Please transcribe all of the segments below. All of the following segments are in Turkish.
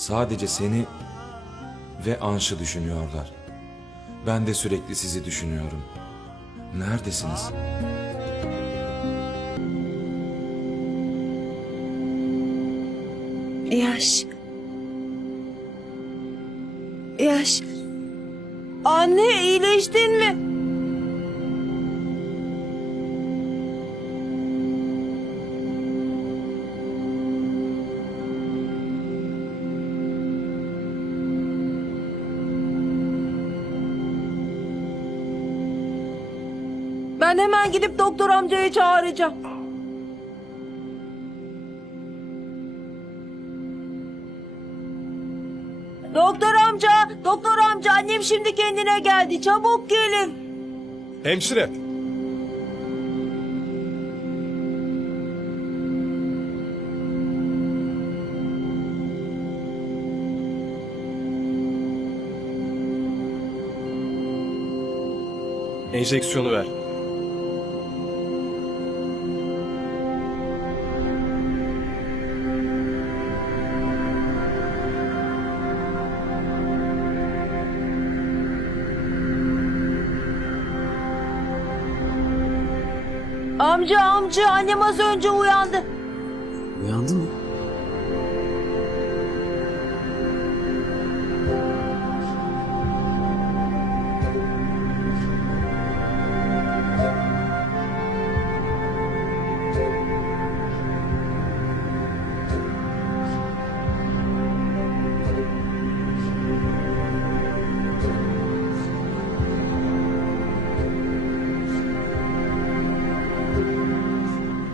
Sadece seni ve Anş'ı düşünüyorlar. Ben de sürekli sizi düşünüyorum. Neredesiniz? Yaş. Yaş. Anne iyileştin mi? Ben hemen gidip doktor amcayı çağıracağım. Doktor amca, doktor amca annem şimdi kendine geldi. Çabuk gelin. Hemşire. Enjeksiyonu ver. Amca amca annem az önce uyandı. Uyandın mı?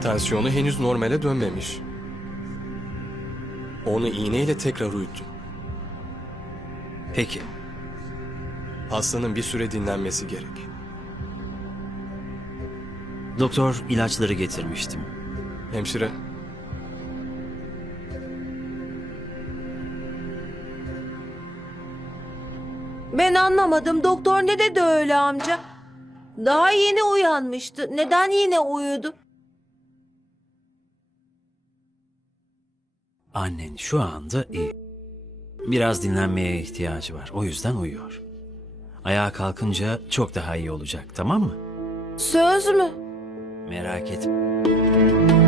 Tansiyonu henüz normale dönmemiş. Onu iğneyle tekrar uyuttum. Peki. Hastanın bir süre dinlenmesi gerek. Doktor ilaçları getirmiştim. Hemşire. Ben anlamadım. Doktor ne dedi öyle amca? Daha yeni uyanmıştı. Neden yine uyudu? Annen şu anda iyi. Biraz dinlenmeye ihtiyacı var. O yüzden uyuyor. Ayağa kalkınca çok daha iyi olacak, tamam mı? Söz mü? Merak etme.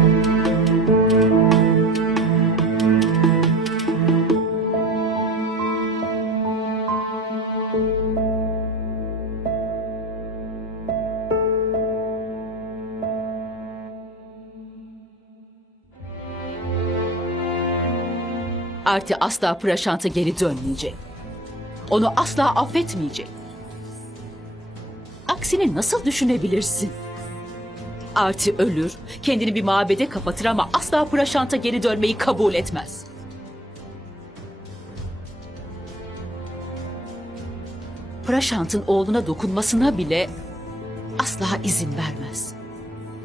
Arti asla Praşant'a geri dönmeyecek. Onu asla affetmeyecek. Aksini nasıl düşünebilirsin? Arti ölür, kendini bir mabede kapatır ama asla Praşant'a geri dönmeyi kabul etmez. Praşant'ın oğluna dokunmasına bile asla izin vermez.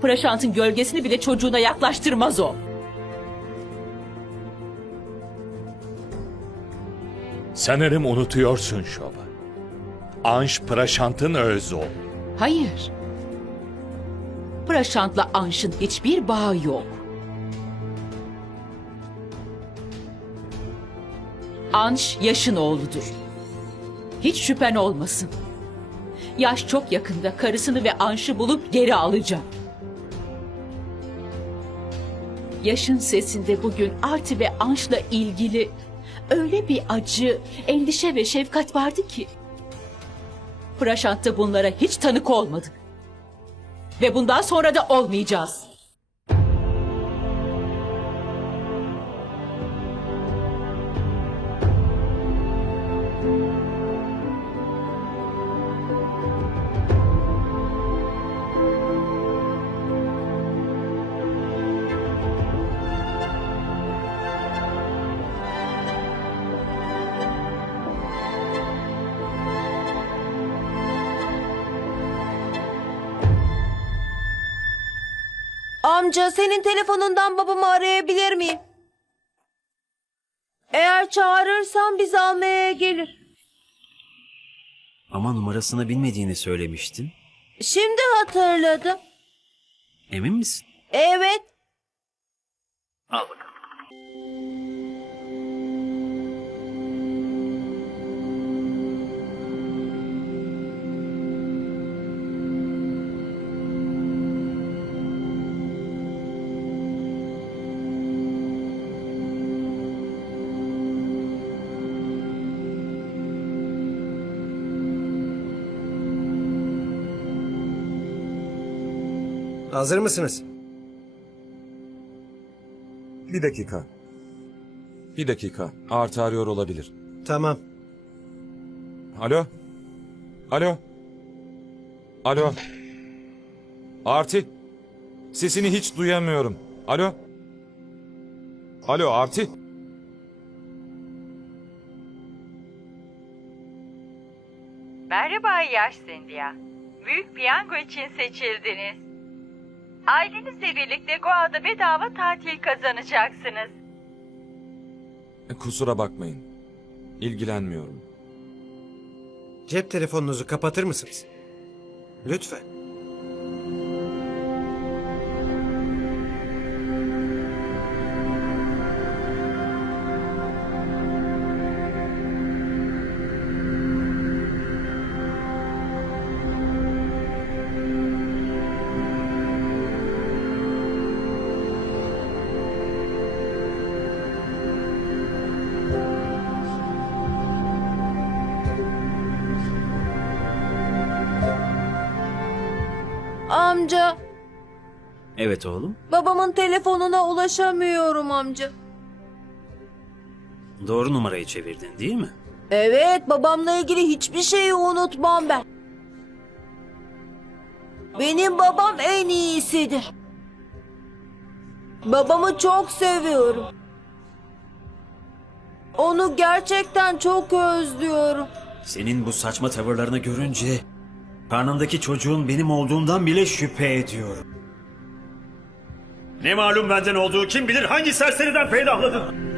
Praşant'ın gölgesini bile çocuğuna yaklaştırmaz o. Sanırım unutuyorsun Şoba. Anş Praşant'ın öz oğlu. Hayır. Praşant'la Anş'ın hiçbir bağı yok. Anş yaşın oğludur. Hiç şüphen olmasın. Yaş çok yakında karısını ve Anş'ı bulup geri alacak. Yaşın sesinde bugün Arti ve Anş'la ilgili öyle bir acı, endişe ve şefkat vardı ki. Praşant'ta bunlara hiç tanık olmadık. Ve bundan sonra da olmayacağız. Amca senin telefonundan babamı arayabilir miyim? Eğer çağırırsan bizi almaya gelir. Ama numarasını bilmediğini söylemiştin. Şimdi hatırladım. Emin misin? Evet. Al bakalım. Hazır mısınız? Bir dakika. Bir dakika. Artı arıyor olabilir. Tamam. Alo? Alo? Alo? Arti? Sesini hiç duyamıyorum. Alo? Alo Arti? Merhaba Yaş Zindiya. Büyük piyango için seçildiniz. Ailenizle birlikte Goa'da bedava tatil kazanacaksınız. Kusura bakmayın. İlgilenmiyorum. Cep telefonunuzu kapatır mısınız? Lütfen. Amca, Evet oğlum. babamın telefonuna ulaşamıyorum amca. Doğru numarayı çevirdin değil mi? Evet, babamla ilgili hiçbir şeyi unutmam ben. Benim babam en iyisidir. Babamı çok seviyorum. Onu gerçekten çok özlüyorum. Senin bu saçma tavırlarını görünce karnımdaki çocuğun benim olduğundan bile şüphe ediyorum. Ne malum benden olduğu kim bilir hangi serseriden peydahladın?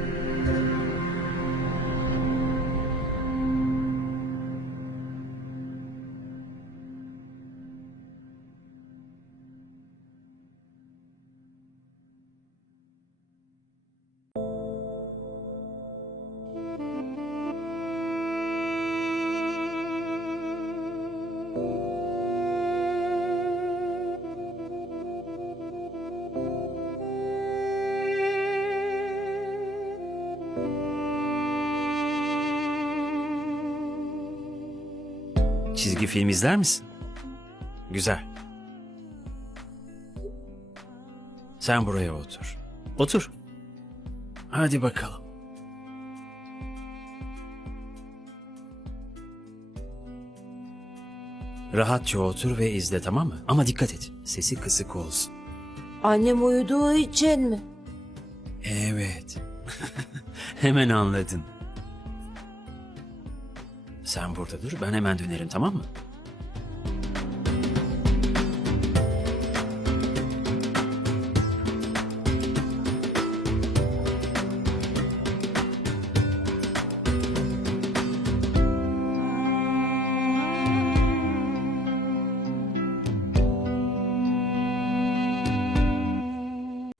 Çizgi film izler misin? Güzel. Sen buraya otur. Otur. Hadi bakalım. Rahatça otur ve izle tamam mı? Ama dikkat et. Sesi kısık olsun. Annem uyuduğu için mi? Evet. Hemen anladın. Sen burada dur, ben hemen dönerim tamam mı?